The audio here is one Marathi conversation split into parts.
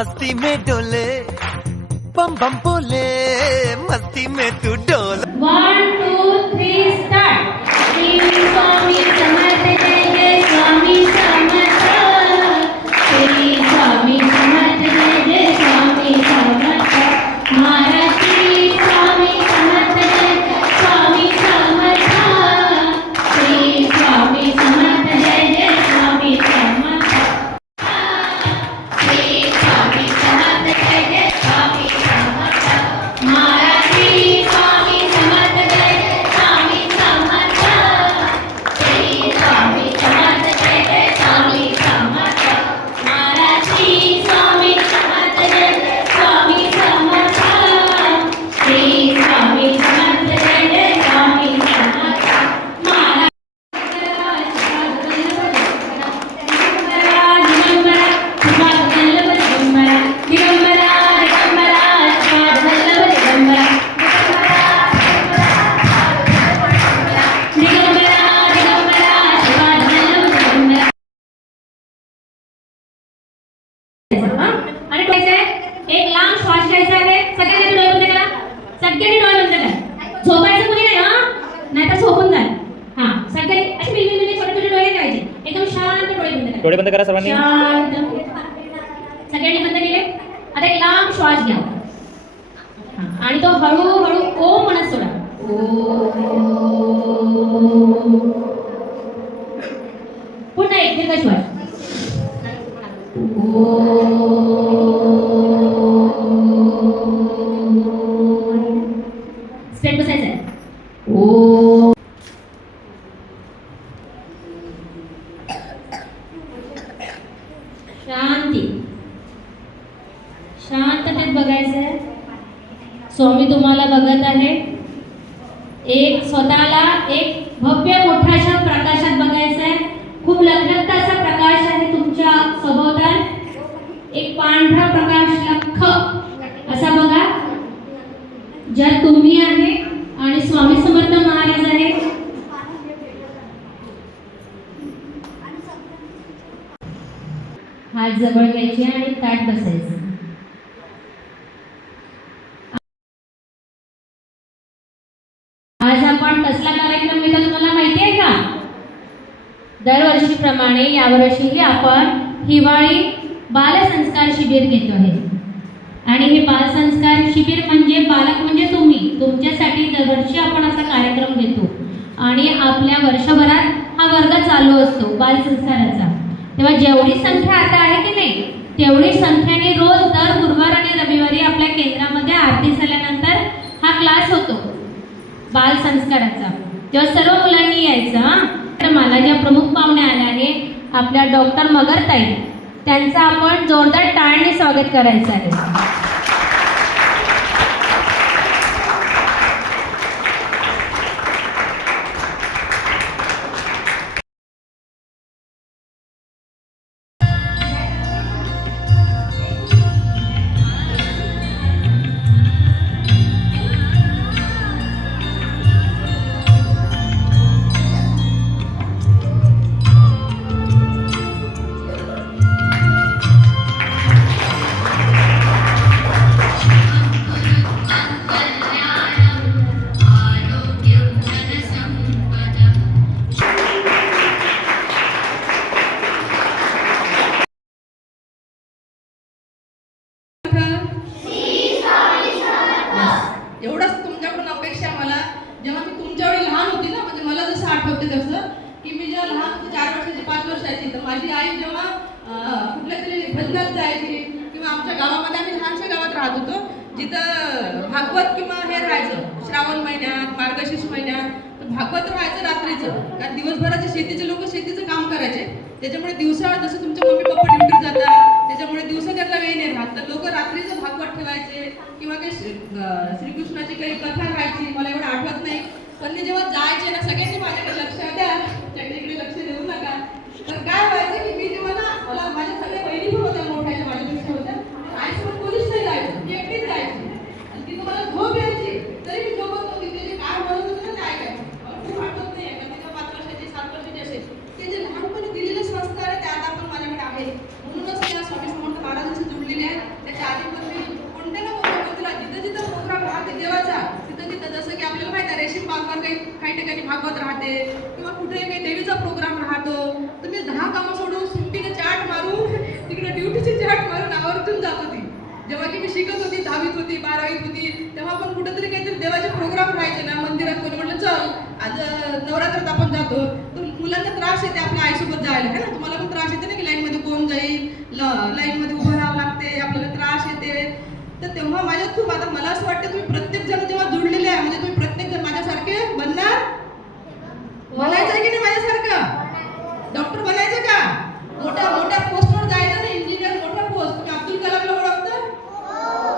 मस्ती में डोले, बम बम बोले, मस्ती में तू डोल। 1 2 3 स्टार्ट। श्री स्वामी समर्थ जय जय स्वामी समर्थ, श्री स्वामी समर्थ जय जय स्वामी समर्थ, महाराज श्री स्वामी समर्थ जय जय स्वामी समर्थ, श्री स्वामी समर्थ जय जय स्वामी समर्थ, श्री स्वामी समर्थ जय जय स्वामी समर्थ, महाराज श्री स्वामी समर्थ जय जय स्वामी समर्थ, श्री स्वामी समर्थ जय जय स्वामी समर्थ, महाराज श्री स्वामी समर्थ जय जय स्वामी समर्थ, श्री स्वामी समर्थ जय जय स्वामी समर्थ, महाराज आणि एक लांब श्वास घ्यायचा आहे. सगळ्यांनी डोळे बंद करा. सगळ्यांनी डोळे बंद करा. झोपायचं कुणी नाही हा, नाहीतर झोपून जाल. हा सगळ्यांनी अशी मिळमिळी छोटे छोटे डोळे करायचे. एकदम शांत डोळे बंद करा. डोळे बंद करा सर्वांनी. शांत. सगळ्यांनी बंद केले. आता एक लांब श्वास घ्या आणि तो हळूहळू ओम म्हणत सोडा. पुन्हा एक दीर्घ श्वास. स्ट्रेट बसायचं आहे. शांती. शांततेत बघायचंय. स्वामी तुम्हाला बघत आहे. एक स्वतःला एक भव्य मोठ्याशा प्रकाशात बघायचंय. खूप लखलखता असा प्रकाश आहे तुमच्या सभोवताल. एक पांढरा प्रकाश लख्ख असा बघा, ज्यात तुम्ही आहे आणि स्वामी समर्थ महाराज आहे. हात जवळ घ्यायचे आणि ताट बसायचं. आज आपण कसला कार्यक्रम घेतो तुम्हाला माहिती आहे का? दरवर्षीप्रमाणे यावर्षीही आपण हिवाळी बालसंस्कार शिबिर घेतो आहे. आणि हे बालसंस्कार शिबिर म्हणजे बालक म्हणजे तुम्ही, तुमच्यासाठी दरवर्षी आपण असा कार्यक्रम घेतो आणि आपल्या वर्षभरात हा वर्ग चालू असतो बालसंस्काराचा. तेव्हा जेवढी संख्या आता आहे की नाही, तेवढी संख्येने रोज दर गुरुवार आणि रविवारी आपल्या केंद्रामध्ये आरती झाल्यानंतर हा क्लास होतो बालसंस्काराचा. तेव्हा सर्व मुलांनी यायचं. तर मला ज्या प्रमुख पाहुणे आल्या आहे आपल्या डॉक्टर मगरताई, त्यांचं आपण जोरदार टाळ्यांनी स्वागत करायचं आहे. एवढंच तुमच्याकडून अपेक्षा मला. जेव्हा मी तुमच्या वेळी लहान होती ना, म्हणजे मला जसं आठवते तसं की मी जेव्हा लहान होते 4 वर्षाची 5 वर्षाची, तर माझी आई जेव्हा कुठल्या तरी भजनात जायची किंवा आमच्या गावामध्ये, आम्ही लहानशा गावात राहत होतो जिथं भागवत किंवा हे राहायचं श्रावण महिन्यात, मार्गशीर्ष महिन्यात. तर भागवत राहायचं रात्रीचं, कारण दिवसभराचे शेतीचे लोक शेतीचं काम करायचे. त्याच्यामुळे दिवसा जसं तुमचे मम्मी पप्पा ड्युटीवर जातात, त्याच्यामुळे दिवसा त्यांना वेळ नाही राहत, तर लोक रात्रीचं भागवत ठेवायचे किंवा काही श्रीकृष्णाची काही कथा राहायची. मला एवढं आठवत नाही, पण मी जेव्हा जायचे ना, सगळ्यांनी माझ्याकडे लक्ष द्या, त्याच्याकडे लक्ष देऊ नका. तर काय व्हायचं की मी जेव्हा मला माझ्या सगळ्या बहिणी पण होत्या, मोठ्या माझ्यापेक्षा होत्या, आईसोबत कोणीच नाही जायचं, मी एकटीच जायची. आणि ती तुम्हाला झोप यायची तरी मी झोपत नव्हती. ते काय म्हणत होतं ना ते ऐकायचं. मला खूप आठवत नाही, कारण तिथं 5 वर्षाची 7 वर्षाची असेल. ते जे लहानपणी दिलेले संस्कार आहे ते आता पण माझ्याकडे आहे. म्हणूनच त्या स्वामी समर्थ महाराजांशी जुळलेले आहेत. जेव्हा की मी शिकत होती, 10वीत होती, 12वीत होती, तेव्हा पण कुठेतरी काहीतरी देवाचे प्रोग्राम राहायचे ना मंदिरात. कोणी म्हटलं चल आज नवरात्रात आपण जातो, तर मुलांना त्रास येते आपल्या आईसोबत जायला, है ना. तुम्हाला पण त्रास येते ना की लाईनमध्ये कोण जाईल, लाईनमध्ये उभं राहावं लागते, आपल्याला त्रास येते. तर तेव्हा माझ्यात खूप, आता मला असं वाटतं तुम्ही प्रत्येक जण जेव्हा जुळलेले आहे, म्हणजे तुम्ही प्रत्येक जण माझ्यासारखे बनणार, बनायचं आहे की नाही माझ्यासारखं? डॉक्टर बनायचं का? मोठ्या मोठ्या पोस्टवर जायचं ना, इंजिनियर, मोठा पोस्ट. तुम्ही अब्दुल कलामला ओळखता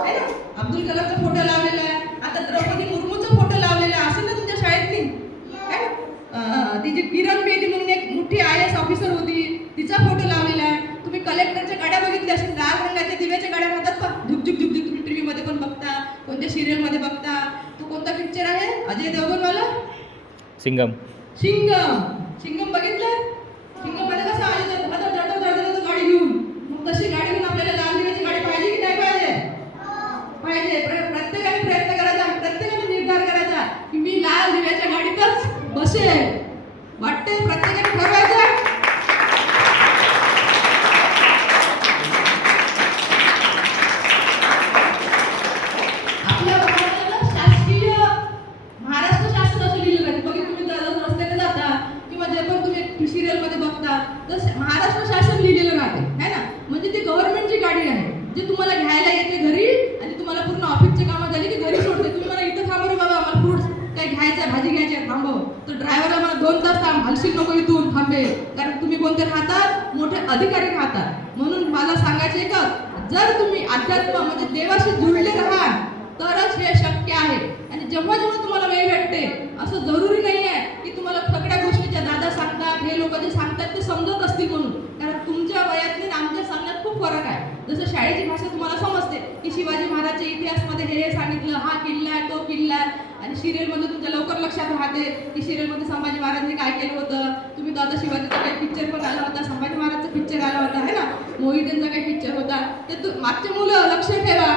है ना? अब्दुल कलामचा फोटो लावलेला आहे. आता द्रौपदी मुर्मूचा फोटो लावलेला आहे, असेल ना तुमच्या शाळेतली, है ना. ती जी किरण बेदी म्हणून एक मोठी IAS ऑफिसर होती, तिचा फोटो लावलेला आहे. तुम्ही कलेक्टरच्या गाड्या बघितल्या असेल, लाल रंगाच्या दिव्याच्या गाड्या राहतात का, झुक झुक झुक झुक. तुम्ही टीव्ही मध्ये पण बघता, कोणत्या सिरियल मध्ये बघता. तो कोणता पिक्चर आहे अजय देवगणवाला? सिंगम. शिंगम बघितलं? शिंगम मध्ये कसं आले जडतो गाडी घेऊन, मग तशी गाडी घेऊन आपल्याला लाल दिव्याची गाडी पाहिजे की नाही पाहिजे? पाहिजे. प्रत्येकाने प्रयत्न करायचा, प्रत्येकाने निर्धार करायचा की मी लाल दिव्याच्या गाडीतच बसेल. वाटते प्रत्येकाने ठरवायचं. आपल्या भारताला शासकीय महाराष्ट्र शासन असं लिहिलं आहे. बघा तुम्ही जर रस्त्याने जाता किंवा जे पण तुम्ही सिरियल मध्ये बघता, तर महाराष्ट्र शासन लिहिलेलं राहते, है ना. म्हणजे ती गव्हर्नमेंटची गाडी आहे, जी तुम्हाला घ्यायला येते घरी आणि तुम्हाला पूर्ण ऑफिसची कामं झाली की घरी सोडते. तुम्ही मला इथं थांबव रे बाबा, आम्हाला फ्रूट्स काय घ्यायचं, भाजी घ्यायची आहे, थांबव. तर ड्रायव्हरला मला 2 तास थांब, हलशील नको इथून, थांबेल. कारण तुम्ही कोणते राहतात, मोठे अधिकारी राहतात. म्हणून मला सांगायचे का, जर तुम्ही अध्यात्म म्हणजे देवाशी जुळले राहाल तरच हे शक्य आहे. आणि जेव्हा जेव्हा तुम्हाला वेळ भेटते, असं जरुरी नाही आहे की तुम्हाला सगळ्या गोष्टीच्या दादा सांगतात, हे लोक जे सांगतात ते समजत असतील म्हणून. कारण तुमच्या वयातली आमच्या सांगण्यात खूप फरक आहे. जसं शाळेची भाषा तुम्हाला समजते की शिवाजी महाराजच्या इतिहासमध्ये हे सांगितलं, हा किल्ला आहे, तो किल्ला आहे. आणि सिरियलमध्ये तुमच्या लवकर लक्षात राहते की सिरियलमध्ये संभाजी महाराजांनी काय केलं होतं. तुम्ही तर आता शिवाजीचा काही पिक्चर पण आला होता, संभाजी महाराजचा पिक्चर आला होता, है ना. मोहितेंचा काही पिक्चर होता, ते मागचे मुलं लक्ष ठेवा.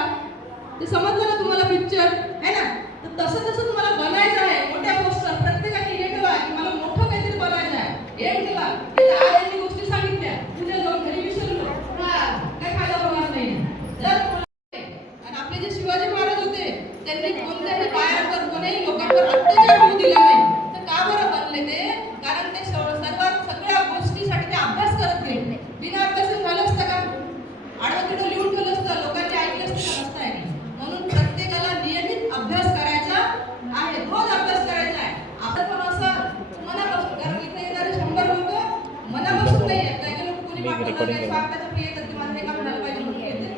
ते समजलं ना तुम्हाला पिक्चर, है ना. तर तसं तसं तुम्हाला बनायचं आहे. मोठ्या पोस्टर प्रत्येकाने हे ठेवा की मला मोठं काहीतरी बनायचं आहे. हे ठेवा की आज यांनी गोष्टी सांगितल्या, उद्या जाऊन घरी विसरलो, काय फायदा होणार नाही. जर आणि आपले जे शिवाजी महाराज होते, त्यांनी कोणत्याही बायांवर, कोणत्याही लोकांवर अत्याचार होऊ दिला नाही. तर का बरं बनले ते? कारण ते सगळ्या गोष्टीसाठी ते अभ्यास करत गेले. बिना अभ्यास झालं असतं का? आडवं तिडं लिहून ठेवलं असतं, लोकांचे ऐकले असते का? नसतं आहे. म्हणून प्रत्येकाला नियमित अभ्यास करायचा आहे, रोज अभ्यास करायचा आहे. आपण पण असं मनापासून, कारण इथे येणारे 100 लोक मनापासून नाही आहेत. काही लोक कोणी पाठवणार काही स्वार्थाच्या प्रिय येतात की मला हे काम झालं पाहिजे म्हणून येते.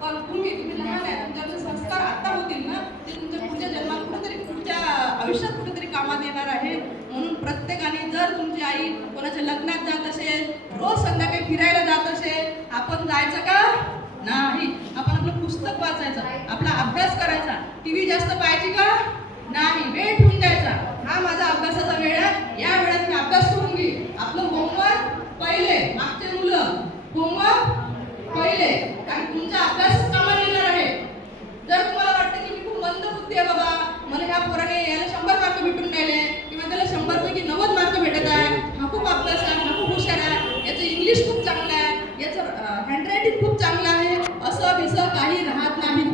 पण तुम्ही लहान आहे, तुमच्याकडे संस्कार आता होतील ना, ते तुमच्या पुढच्या जन्मात कुठेतरी, तुमच्या आयुष्यात कुठेतरी कामात येणार आहे. म्हणून प्रत्येकाने, जर तुमची आई कोणाच्या लग्नात जात असेल, रोज संध्याकाळी फिरायला जात असेल, आपण जायचं का? नाही. आपण आपलं पुस्तक वाचायचं, आपला अभ्यास करायचा. टीव्ही जास्त पाहायची का? नाही. वेळ ठेवून द्यायचा, हा माझा अभ्यासाचा वेळ आहे, या वेळात मी अभ्यास करून घे. आपलं होमवर्क पहिले, मागचे मुलं होमवर्क पहिले, कारण तुमचा अभ्यास कामाला येणार आहे. जर तुम्हाला वाटतं की मी खूप मंद बुद्धी आहे बाबा, मला ह्या पोराने याला 100 मार्क भेटून राहिले किंवा त्याला 100 पैकी 90 मार्क भेटत आहे, हा खूप अभ्यास आहे, हा खूप हुशार आहे, याचं इंग्लिश खूप चांगलं आहे, याचं हँडरायटिंग खूप चांगलं आहे, असं विसं काही राहत नाही.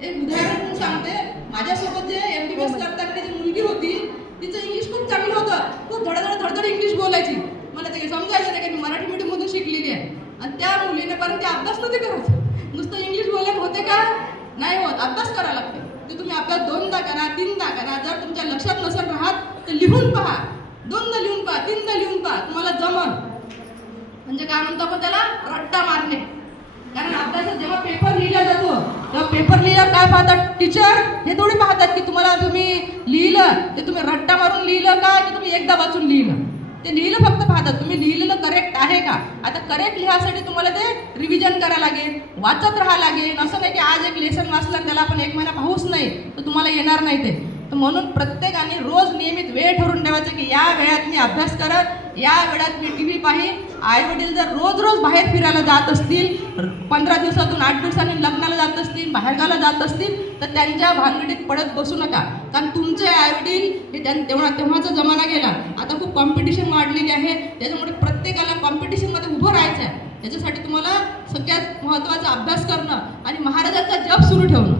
एक उदाहरण म्हणून सांगते. माझ्यासोबत जे MBBS करताना जी मुलगी होती, तिचं इंग्लिश खूप चांगलं होतं, खूप धडधड इंग्लिश बोलायची. मला ते समजायचं नाही की मी मराठी मीडियममधून शिकलेली आहे. आणि त्या मुलीने पर्यंत अभ्यास नव्हते करत. नुसतं इंग्लिश बोलायला होते का? नाही होत. अभ्यास करावा लागतो. ते तुम्ही अभ्यास 2दा करा, 3दा करा. जर तुमच्या लक्षात नसेल राहत तर लिहून पहा, 2दा लिहून पहा, 3दा लिहून पहा, तुम्हाला जमल. म्हणजे काय म्हणतो आपण त्याला? रट्टा मारणे. कारण अभ्यासात जेव्हा पेपर लिहिला जातो, तेव्हा पेपर लिहिल्यावर काय पाहतात टीचर? हे थोडी पाहतात की तुम्ही लिहिलं ते तुम्ही रट्टा मारून लिहिलं का, की तुम्ही एकदा वाचून लिहिलं. ते लिहिलं फक्त पाहतात तुम्ही लिहिलेलं करेक्ट आहे का. आता करेक्ट लिहायसाठी तुम्हाला ते रिव्हिजन करायला लागेल, वाचत राहावं लागेल. असं नाही की आज एक लेसन वाचलं त्याला आपण 1 महिना पाहूच नाही तर तुम्हाला येणार नाही ते. तर म्हणून प्रत्येकाने रोज नियमित वेळ ठरवून ठेवायचं की या वेळात मी अभ्यास करत, या वेळात मी TV पाहीन. आईवडील जर रोज बाहेर फिरायला जात असतील, 15 दिवसातून 8 दिवसांनी लग्नाला जात असतील, बाहेरगावला जात असतील, तर त्यांच्या भानगडीत पडत बसू नका. कारण तुमचे आईवडील हे तेव्हाचा जमाना गेला. आता खूप कॉम्पिटिशन वाढलेली आहे, त्याच्यामुळे प्रत्येकाला कॉम्पिटिशनमध्ये उभं राहायचं आहे. याच्यासाठी तुम्हाला सगळ्यात महत्त्वाचा अभ्यास करणं आणि महाराजांचा जप सुरू ठेवणं.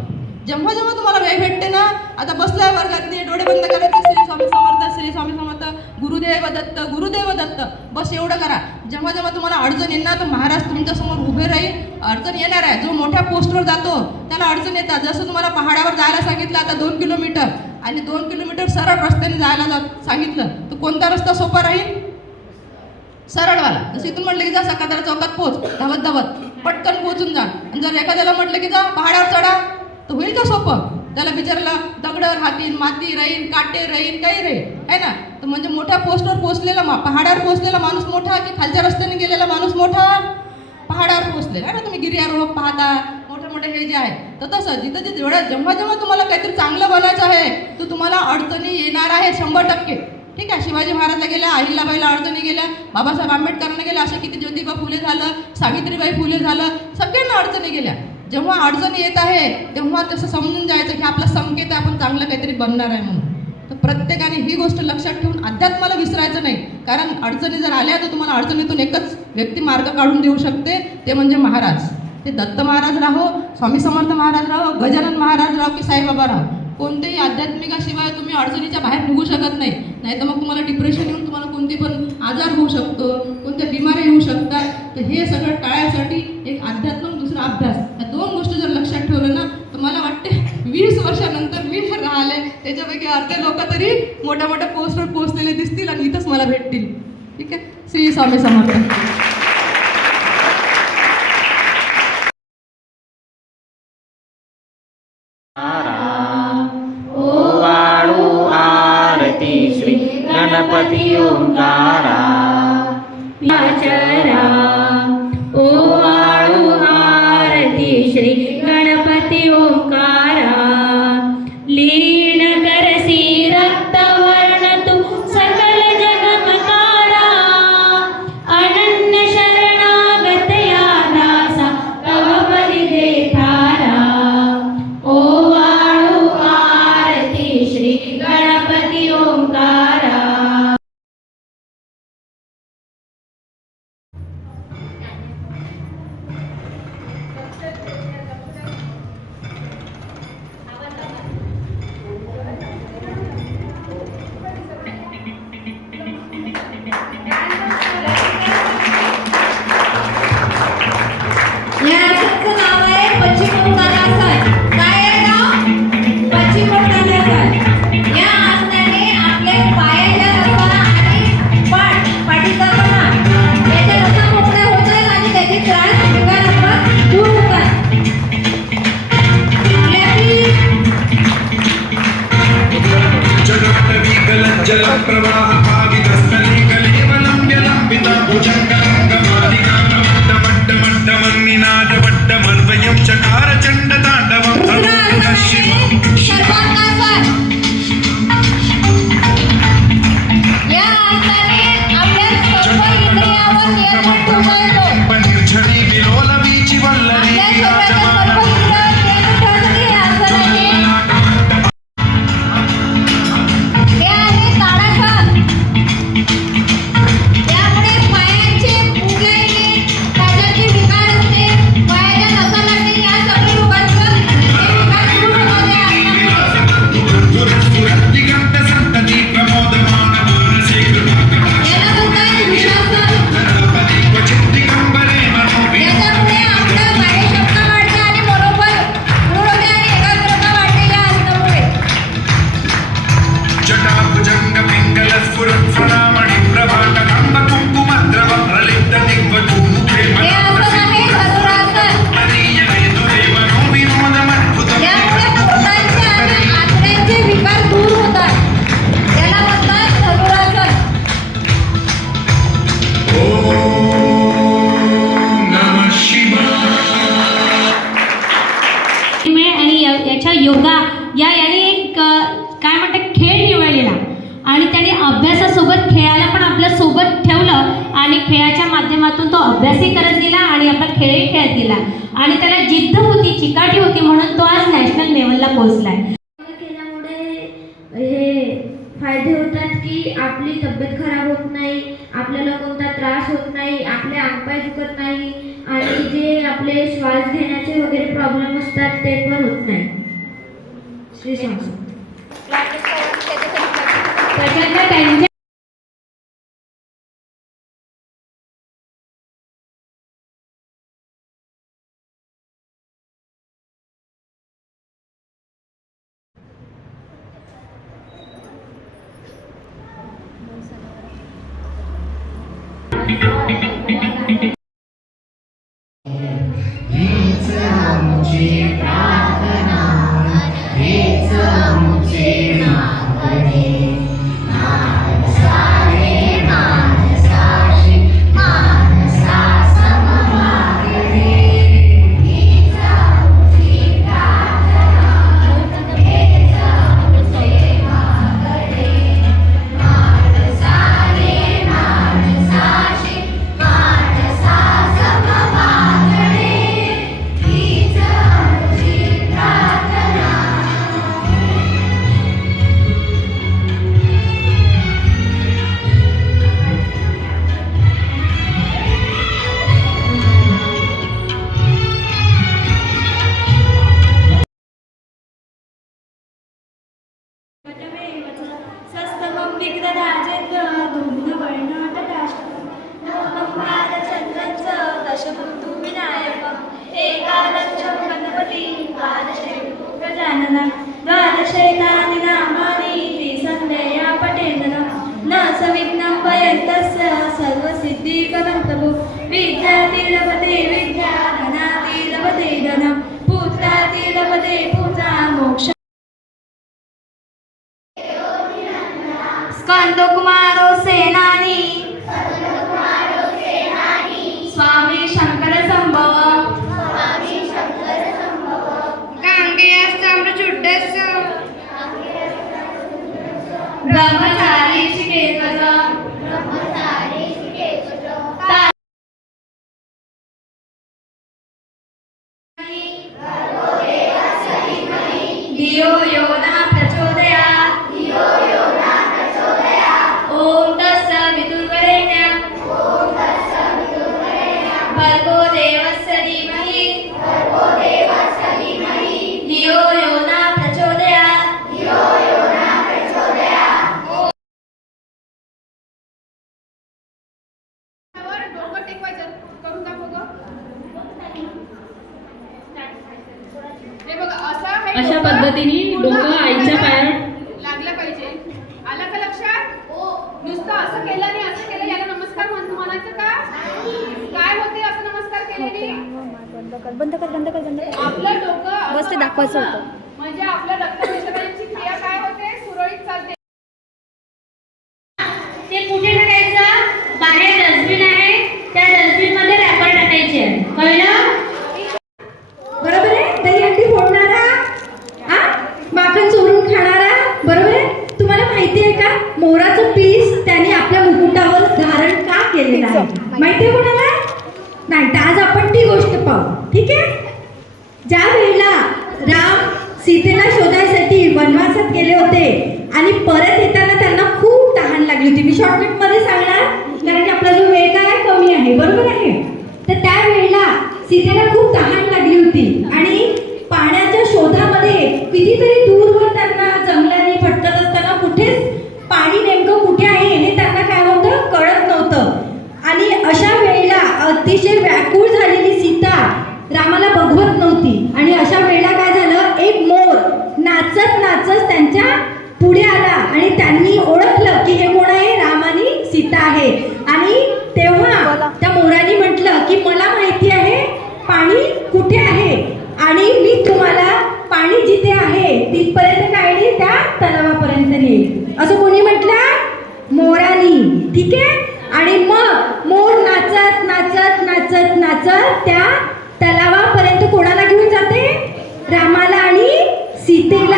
जेव्हा जेव्हा तुम्हाला वेळ भेटते ना, आता बसलाय वर्गात डोळे बंद करायचे, श्री स्वामी समर्थ, श्री स्वामी समर्थ, गुरुदेव दत्त, गुरुदेव दत्त, बस एवढं करा. जेव्हा जेव्हा तुम्हाला अडचण येणार तर महाराज तुमच्यासमोर उभे राहील. अडचण येणार आहे, जो मोठ्या पोस्टवर जातो त्याला अडचण येतात. जसं तुम्हाला पहाडावर जायला सांगितलं आता 2 किलोमीटर आणि 2 किलोमीटर सरळ रस्त्याने जायला सांगितलं तर कोणता रस्ता सोपा राहील? सरळवाला. जसं इथून म्हटलं की जा सकाळी चौकात पोहोच, धावत धावत पटकन पोहोचून जा. आणि जर एखाद्याला म्हटलं की जा पहाडावर चढा तर होईल का सोपं? त्याला बिचाराला दगड राहतील, माती राहील, काटे राहील, काही राहील, आहे ना. तर म्हणजे मोठ्या पोस्टवर पोहोचलेला पहाडावर पोहोचलेला माणूस मोठा की खालच्या रस्त्याने गेलेला माणूस मोठा? पहाडावर पोहोचलेला आहे ना. तुम्ही गिर्यारोहक पाहता, मोठे मोठे हे जे आहे. तर तसं जिथं जेव्हा जेव्हा तुम्हाला काहीतरी चांगलं बनायचं आहे तर तुम्हाला अडचणी येणार आहे 100%. ठीक आहे. शिवाजी महाराजला गेल्या, अहिल्याबाईला अडचणी गेल्या, बाबासाहेब आंबेडकरांना गेल्या, अशा किती ज्योतिबा फुले झालं, सावित्रीबाई फुले झालं, सगळ्यांना अडचणी गेल्या. जेव्हा अडचणी येत आहे तेव्हा तसं समजून जायचं की आपला संकेत आहे आपण चांगलं काहीतरी बनणार आहे म्हणून. तर प्रत्येकाने ही गोष्ट लक्षात ठेवून अध्यात्माला विसरायचं नाही. कारण अडचणी जर आल्या तर तुम्हाला अडचणीतून एकच व्यक्ती मार्ग काढून देऊ शकते, ते म्हणजे महाराज. ते दत्त महाराज राहो, स्वामी समर्थ महाराज राहो, गजानन महाराज राहो की साईबाबा राहो, कोणत्याही आध्यात्मिकाशिवाय तुम्ही अडचणीच्या बाहेर निघू शकत नाही. नाही तर मग तुम्हाला डिप्रेशन येऊन तुम्हाला कोणती पण आजार होऊ शकतो, कोणत्या बिमाऱ्या येऊ शकतात. तर हे सगळं टाळण्यासाठी एक अध्यात्म, दुसरा अभ्यास, या 2 गोष्टी जर लक्षात ठेवलं ना तर मला वाटते 20 वर्षानंतर मी जर राहिले त्याच्यापैकी अर्धे लोक तरी मोठ्या मोठ्या पोस्टवर पोहोचलेले दिसतील आणि इथंच मला भेटतील. ठीक आहे. श्री स्वामी समर्थ. ओवाळू आरती श्री गणपती ओंकारा. ओवाळू आरती श्री गणपती ओंकारा. लीन करसी रक्तवर्ण तू सकल जगमकारा. अनन्य शरणागत या दासा तव परी देठारा. ओवाळू आरती श्री गणपती ओंकारा. या आसनचं नाव आहे पश्चिमोत्तानासन. काय आहे नाव? पश्चिमोत्तानासन. या आसनाने आपल्या पायाच्या रसा आणि पाठीचा कणा याच्या रसा मोकळ्या होतात आणि त्याचे त्रास विकारात्मक दूर होतात. जगत प्रवाह आवितस्थले कलेवलं व्यलंबिता भुजंगरंगमालिका मट्टमन्निनाद वट्टमन्वयं चकार चण्ड ताण्डवं सर्वांगासन. या आसनाने आपल्या सर्व इंद्रियावर नियंत्रण ठेवता येतो. निर्झरी विलोलवीची वल्लरी आपल्या शरीराच्या सर्व इंद्रियावर नियंत्रण ठेवण्यासाठी हे आसन आहे. हे आहे ताडासन. त्यामुळे पायांचे मुंग्याने त्याच्याचे विकार असते, पायाच्या नसा लागणे या सगळ्या रोगांचं हे विकार दूर होतात या आसनामुळे. दिगंत संतती प्रमोदमान मानसे याला बोलतात विषासन. क्वचित दिगंबरे मनोवि याच्यामुळे आपलं कार्यक्षमता वाढते आणि बरोबर दृढ होते आणि एकाग्रता वाढते या आसनामुळे. जटाभुजंग पिंगल स्फुरत्फणामणि प्रभाटकांब कुंकुमद्रव प्रलिप्त दिग्वधूमुखे हे आसन आहे धनुरासन. मदीय वेदुरे मनोविनोदमद्भुतं यामुळे पोटाचे आणि आतड्यांचे विकार दूर होतात. याला म्हणतात धनुरासन. ओम नमः शिवाय. आणि याच्या योगा याने एक काय म्हणतात खेळ निवडलेला आणि त्याने अभ्यासासोबत खेळाला पण आपल्या सोबत ठेवलं आणि खेळाच्या माध्यमातून तो अभ्यासही करत गेला आणि आपला खेळही खेळत गेला आणि त्याला जिद्द होती, चिकाटी होती म्हणून तो आज नॅशनल लेवलला पोहोचलाय. केल्यामुळे हे फायदे होतात की आपली तब्येत खराब होत नाही, आपल्याला कोणता त्रास होत नाही, आपले अंगपाय दुखत नाही आणि जे आपले श्वास घेण्याचे वगैरे प्रॉब्लेम असतात ते पण होत नाही. श्री स्वामी समर्थ. त्याच्यातल्या त्यांच्या स्कंदकुमारो सेनानी स्वामी शंकर संभव गांगेयस्तम्रचूडस्य ब्रह्मचारी शिकेतज धियो यो न प्रचोदयात् ओम तत्सवितुर्वरेण्यं भर्गो देवस्य धीमहि धियो यो न प्रचोदयात्. डोकं टेकवायचं करून दाखव गं. हे बघा असं आहे. अशा पद्धतीने डोकं आईच्या पायावर लागलं पाहिजे. आलं का लक्षात? नुसतं असं केलं नाही असं केलं याला नमस्कार म्हणायचं का? काय होते असं नमस्कार केल्याने? आपलं डोकं बस ते दाखवायचं होतं. म्हणजे आपल्या रक्तविसर्जनाची क्रिया काय होते? सुरळीत चालते. ते कुठे टाकायचं? बाहेर डस्टबिन आहे, त्या डस्टबिन मध्ये रॅपर टाकायचे आहे. कळलं? बरोबर आहे. दही अंडी फोडणारा, माखन चोरून खाणारा, बरोबर आहे. तुम्हाला माहिती आहे का मोराचं पीस त्यांनी आपल्या मुकुटावर धारण का केलेलं आहे? माहिती आहे कोणाला? नाही. तर आज आपण ती गोष्ट पाहू. ठीक आहे. ज्या वेळेला राम सीतेला शोधायसाठी वनवासात गेले होते आणि परत येताना त्यांना खूप तहान लागली होती. मी शॉर्टकट मध्ये सांगणार कारण की आपला जो वेळ काय कमी आहे, बरोबर आहे. तर त्या वेळेला सीतेला खूप तहान लागली होती आणि पाण्याच्या शोधामध्ये कितीतरी दूरवर त्यांना जंगलाने भटकत असताना कुठेच पाणी नेमकं कुठे आहे हे त्यांना काय होतं कळत नव्हतं. आणि अशा वेळेला अतिशय व्याकुळ झालेली सीता रामाला बघवत नव्हती आणि अशा वेळेला काय झालं, एक मोर नाचत नाचत त्यांच्या पुढे आला आणि त्यांनी ओळखलं की हे कोण आहे? राम आणि सीता आहे. आणि तेव्हा त्या मोराने म्हटलं की मला माहिती आहे पाणी कुठे आहे आणि मी तुम्हाला पाणी जिथे आहे तिथपर्यंत काय नाही त्या तलावापर्यंत नेईल. असं कोणी म्हटलं? मोरानी. ठीक आहे. आणि मग मोर नाचत नाचत नाचत नाचत त्या तलावापर्यंत कोणाला घेऊन जाते? रामाला आणि सीतेला.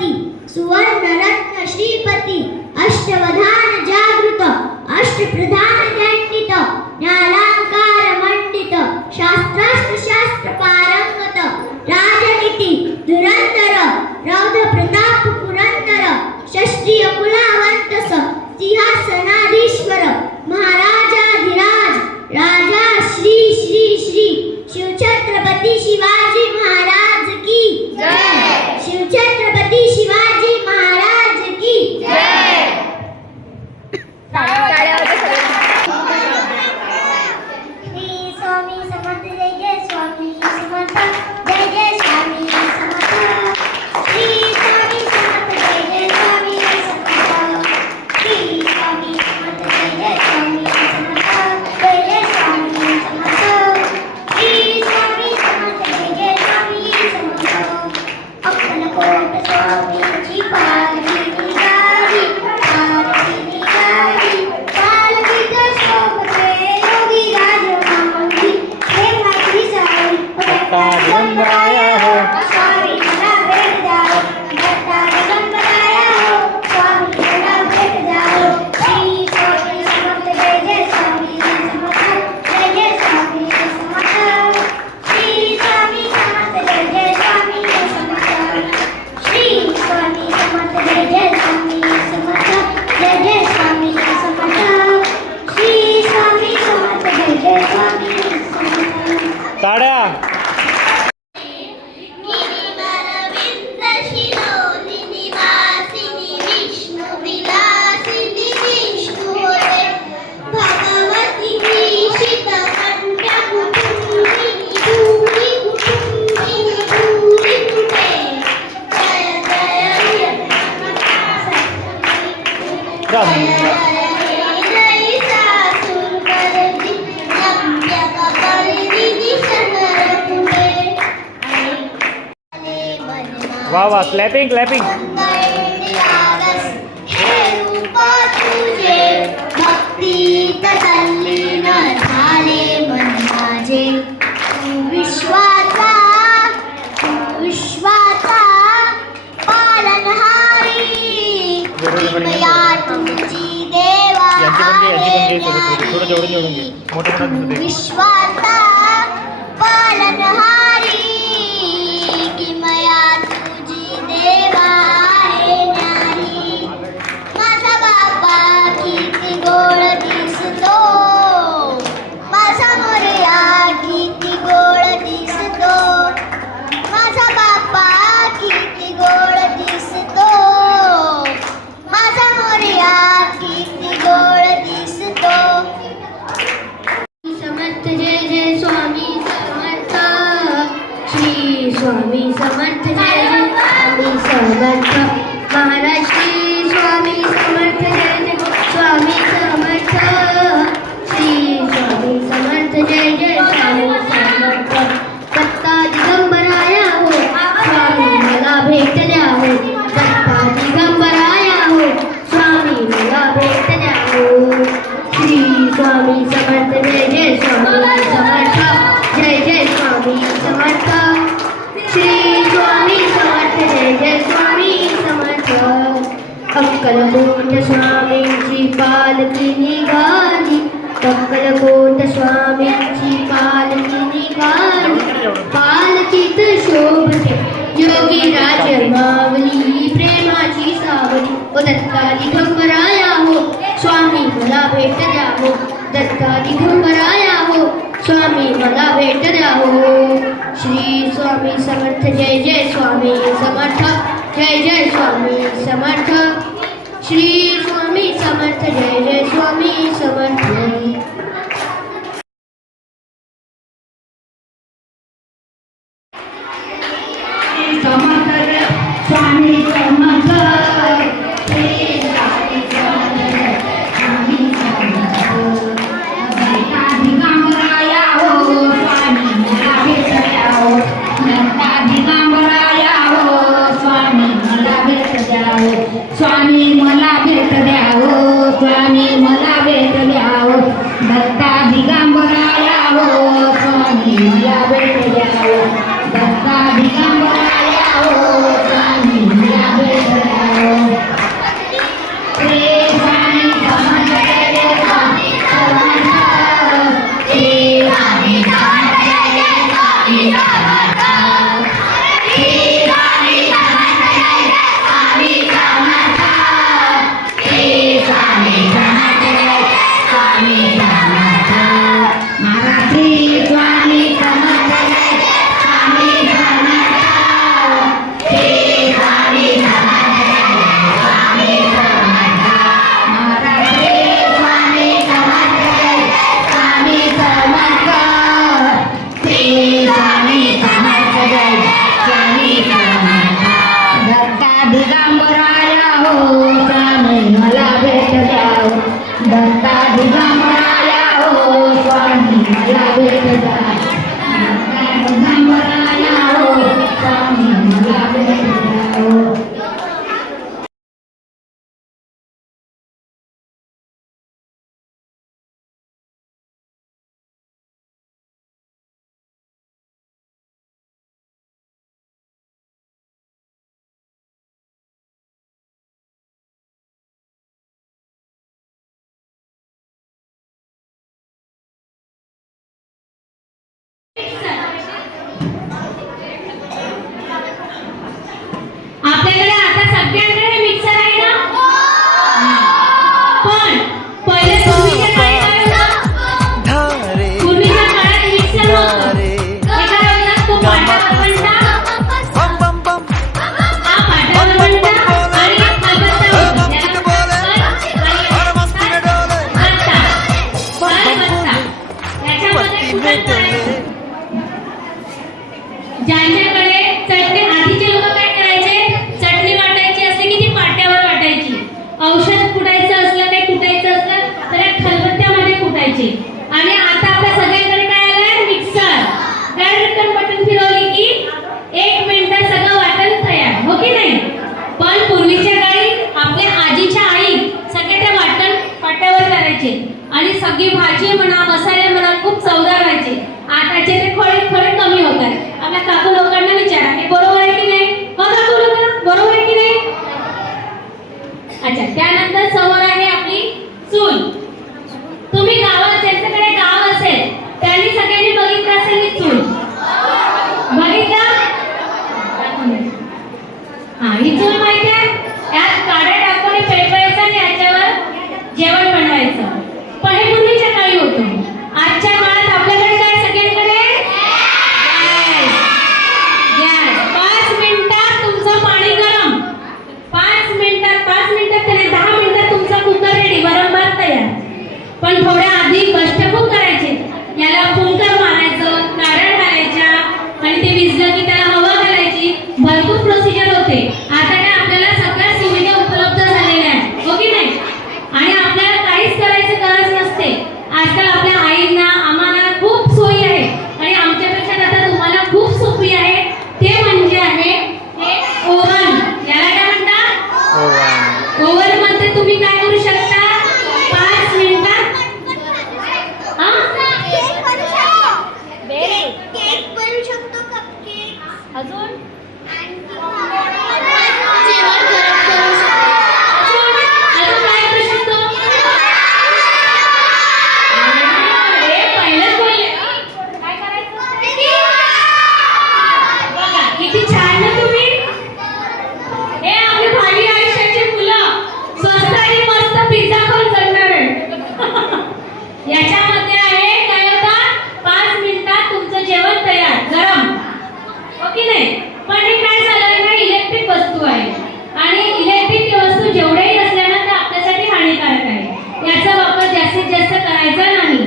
गणपती सुवर्णरत्न श्रीपती अष्टवधान जागृत अष्टप्रधान दंडित ज्ञानांकार मंडित शास्त्रास्त्र शास्त्र पारंगत राजनीती धुरंधर रौद्र प्रताप पुरंदर शस्त्रीय कुलावंत सिंहासनाधीश्वर महाराजाधिराज राजा श्री श्री श्री शिवछत्रपती शिवाजी महाराज की जय। शिवछत्रपती शिवाजी महाराज की जय। श्री स्वामी समर्थ जय जय स्वामी समर्थ जय जय स्वामी समर्थ श्री स्वामी समर्थ जय जय स्वामी समर्थ श्री स्वामी समर्थ जय जय स्वामी समर्थ जय जय स्वामी समर्थ श्री स्वामी समर्थ जय जय स्वामी समर्थ अक्कलकोट स्वामींची पालखी निघाली पालखी शोभते योगी राज माऊली देवाची सावली दत्ता दिगंबराया हो स्वामी मला भेट द्यावं दत्ता दिगंबराया हो स्वामी मला भेट द्यावं श्री स्वामी समर्थ जय जय स्वामी समर्थ जय जय स्वामी समर्थ श्री स्वामी समर्थ जय जय स्वामी समर्थ श्री स्वामी समर्थ जय जय स्वामी समर्थ जय जय स्वामी समर्थ श्री स्वामी समर्थ जय जय स्वामी समर्थ टाळ्या गिरिवरविंद शिरोधिनि वासिनि विष्णुविलासिनि विष्णु होते भगवती ईशितकण्ठ कुटुंबिनि भूरि कुटुंबिनि भूरि कुटे जय जय जय सासुरवरदि नम्यकपरिधि शनरकुटे वा वा क्लॅपिंग क्लॅपिंग हे रूप तुझे भक्तीत तल्लीन झाले मन माझे तू विश्वाचा पालनहारी कृपया तुमची देवा आहे थोडं जोडून घे मोठं विश्वाचा पालनहारी किमया तुझी देवा आहे न्यारी माझा बाबा किती गोड दिसतो माझा मोरया किती गोड दिसतो माझा बाबा किती गोड दिसतो माझा मोरया किती गोड दिसतो समर्थ जय जय स्वामी समर्थ श्री स्वामी समर्थ जय जय स्वामी समर्थ महाराज श्री स्वामी समर्थ जय जय स्वामी समर्थ श्री स्वामी समर्थ जय जय स्वामी समर्थ दत्ता दिगंबराया हो स्वामी मला भेट द्या हो दत्ता दिगंबराया हो स्वामी मला भेट द्या हो श्री स्वामी समर्थ जय जय स्वामी समर्थ जय जय स्वामी समर्थ श्री स्वामी समर्थ जय जय स्वामी समर्थ अक्कलकोट स्वामींची पालखी निघाली अक्कलकोट स्वामींची पालखी निघाली पालखीत शोभते योगी राज माऊली प्रेमाची सावली ओ दत्ता दिगंबराया हो स्वामी मला भेट द्या हो दत्ता दिगंबराया हो स्वामी मला भेट द्या हो श्री स्वामी समर्थ जय जय स्वामी समर्थ जय जय स्वामी समर्थ श्री स्वामी समर्थ जय जय स्वामी समर्थ स्वामी समर्थ दिगंबराया हो स्वामी मला भेट द्या हो दत्ता दिगंबराया हो स्वामी मला भेट द्या हो स्वामी मला भेट द्या हो स्वामी मला भेट द्या हो दत्ता दिगंबराया हो स्वामी मला भेट द्या हो दत्ता दिगंबराया हो स्वामी मला भेट दिगंबराया हो स्वामी मला भेट द्या दत्ता दिगंबराया हो स्वामी मला भेट द्या दत्ता दिगंबराया हो स्वामी मला भेट द्या आपल्याकडे आता सगळ्यांकडे मिक्सर आहे ना पण पहिले पूर्वीच्या काळी काय होतं धारे पूर्वीच्या काळात मिक्सर नव्हतं धारे ते काय होतं तो पाटावर बनता बम बम बम हा पाटावर बनता आणि खलबत्ता होता मस्त बोले और मस्त में डोले याच्यामध्ये मस्ती में डोले ज्यांच्याकडे चटणी आधीचे लोक काय करायचे चटणी वाटायची असली की ती पाट्यावर वाटायची औषध कुटायचं असलं काही कुटायचं असलं तर या खलबत्त्यामध्ये कुटायचे आणि आता आपल्या सगळ्यांकडे काय आलंय मिक्सर डायरेक्ट बटन फिरवली की 1 मिनिटात सगळं वाटण तयार हो की नाही पण पूर्वीच्या काळी आपल्या आजीच्या आई सगळे ते वाटण पाट्यावर करायचे आणि सगळी भाजी म्हणा मसाले म्हणा खूप चवदार व्हायचे आताचे ते थोडे कमी होतात आपल्या काकू लोकांना विचारा हे बरोबर आहे की नाही हो काकू लोक बरोबर आहे की नाही अच्छा त्यानंतर समोर आहे आपली चूल तुम्ही गावात ज्यांच्याकडे गाव असेल त्यांनी सगळ्यांनी बघितलं असेल ही चूल बघितलं हा ही चूल माहिती आहे यात काड्या टाकून पेटवायचं आणि याच्यावर जेवण बनवायचं पण हे पूर्वीच्या काळी होतं आजच्या काळात आपल्याकडे काय सगळ्यांकडे गॅस 5 मिनिटात तुमचं पाणी गरम 5 मिनिटात त्याने 10 मिनिटात तुमचा कुकर रेडी वरण भात तयार पण थोड्या आधी कष्ट खूप करायचे याला फुंकर मारायचं काड्या घालायच्या आणि ते विजलं की त्याला हवा घालायची भरपूर प्रोसिजर होते आता काय आपल्याला सगळ्या सुविधा उपलब्ध झालेल्या आहेत हो की नाही आणि आपल्याला काहीच करायची गरज नसते आजकाल आपल्या आईंना आम्हाला खूप सोयी आहे आणि आमच्यापेक्षा आता तुम्हाला खूप सोपी आहे ते म्हणजे आहे हे ओव्हन याला काय म्हणतात ओव्हन मध्ये तुम्ही काय करू शकता 5 मिनिटात केक बनवू शकतो कपकेक अजून जेवण गरम करू शकतो अजून काय करू शकतो हे पहिलंच बोलले काय करायचं बघा किती छान ना तुम्ही हे आपली भावी आयुष्याची मुलं स्वस्त आणि मस्त पिझ्झा खाऊन जगणार आहे याच्यामध्ये आहे काय होतं 5 मिनिटात तुमचं जेवण तयार गरम हो की नाही पण हे काय झालं ना इलेक्ट्रिक वस्तू आहे आणि इलेक्ट्रिक वस्तू जेवढ्याही असल्या ना ते आपल्यासाठी हानिकारक आहे याचा वापर जास्तीत जास्त करायचा नाही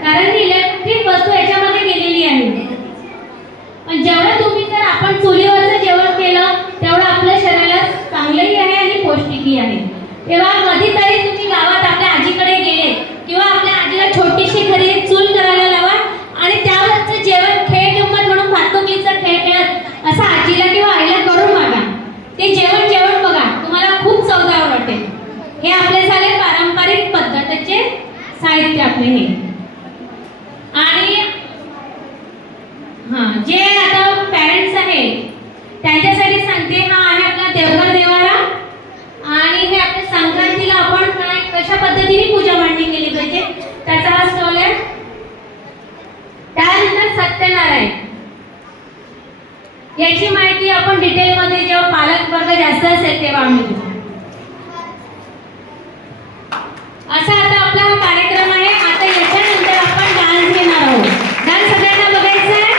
कारण इलेक्ट्रिक वस्तू याच्यामध्ये गेलेली आहे पण जेवढं तुम्ही जर आपण चुलीवरचं जेवण केलं तेवढं आपल्या शरीराला चांगलंही आहे आणि पौष्टिकही आहे तेव्हा कधीतरी तुम्ही गावात आपल्या आजीकडे गेले किंवा आपल्या आजीला छोटीशी घरी चूल करायला लावा आणि त्यावरचं जेवण खेळ किंमत म्हणून भातुकलीचा खेळ खेळत असं आजीला किंवा आईला करून बघा ते जेवण बघा तुम्हाला खूप चवदार वाटेल हे आपले झाले पारंपरिक पद्धतीचे साहित्य आपले हे आणि जे आता पॅरेंट्स आहेत त्यांच्यासाठी सांगते हा आहे आपला देवघर देवारा आणि हे आपल्या संक्रांतीला आपण कशा पद्धतीने पूजा मांडणी केली पाहिजे त्याचा हा स्टॉल आहे त्यानंतर सत्यनारायण याची माहिती आपण डिटेलमध्ये जेव्हा पालक वर्ग जास्त असेल तेव्हा आम्ही देऊ असा आता आपला हा कार्यक्रम आहे आता याच्यानंतर आपण डान्स घेणार आहोत डान्स सगळ्यांना बघायचा आहे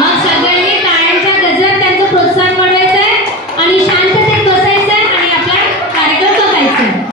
मग सगळ्यांनी टाळ्यांच्या गजरात त्यांचं प्रोत्साहन वाढवायचं आहे आणि शांततेत बसायचं आहे आणि आपला कार्यक्रम बघायचा आहे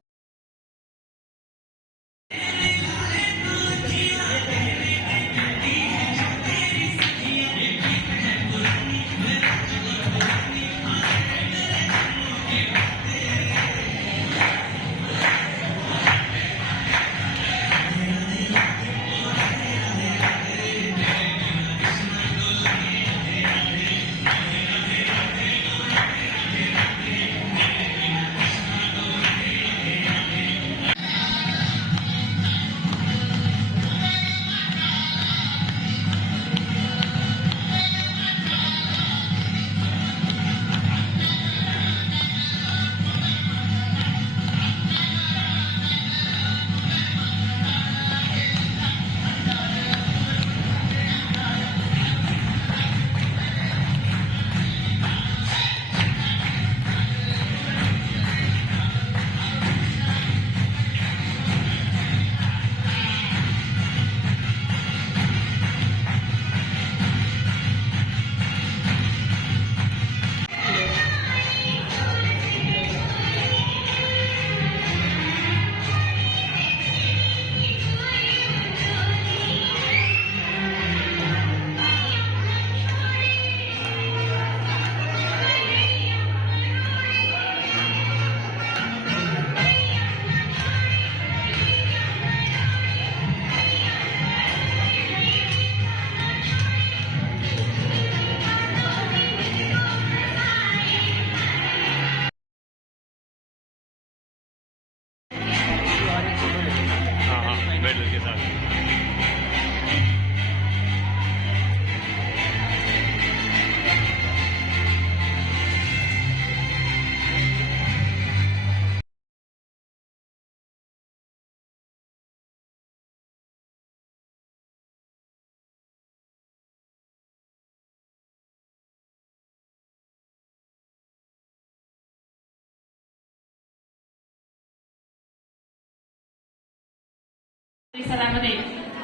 परिसरामध्ये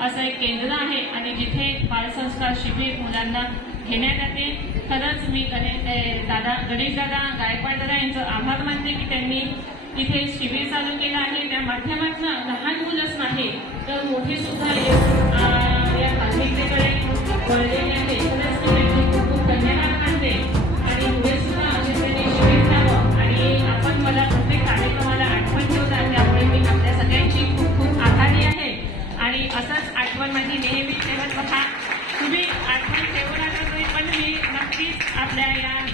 असं एक केंद्र आहे आणि जिथे बालसंस्कार शिबिर मुलांना घेण्यात येते. खरंच मी गणेश दादा गायकवाड दादा यांचं आभार मानते की त्यांनी इथे शिबिर चालू केलं आहे. त्या माध्यमातून लहान मुलंच नाही तर मोठे सुद्धा या धार्मिकतेकडे वळलेले आहे. खरंच मी त्यांचे खूप खूप धन्यवाद मानते आणि पुढे सुद्धा असे त्यांनी शिबिर घ्यावं आणि आपण मला प्रत्येक कार्यक्रमाला आठवण ठेवतात त्यामुळे मी आपल्या सगळ्यांची खूप खूप आभारी आहे. आणि असंच आठवण माझी नेहमी ठेवत बघा. तुम्ही आठवण ठेवू नका पण मी नक्कीच आपल्या या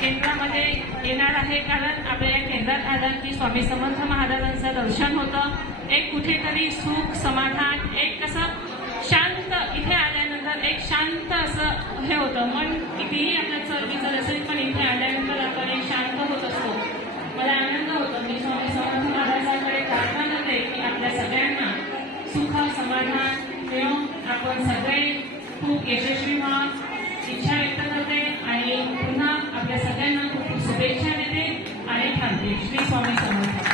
केंद्रामध्ये येणार आहे कारण आपल्या या केंद्रात आलं की स्वामी समर्थ महाराजांचं दर्शन होतं. एक कुठेतरी सुख समाधान एक कसं शांत इथे आल्यानंतर एक शांत असं हे होतं. मन कितीही आपलं चरबीचं असेल पण इथे आल्यानंतर आपण एक शांत होत असतो. मला आनंद होतो. मी स्वामी समर्थ महाराजांकडे प्रार्थना करते की आपल्या सगळ्यांना सुख समाधान देऊन आपण सगळे खूप यशस्वी व्हा इच्छा व्यक्त करते आणि पुन्हा आपल्या सगळ्यांना खूप शुभेच्छा देते आणि थांबते. श्री स्वामी समर्थ.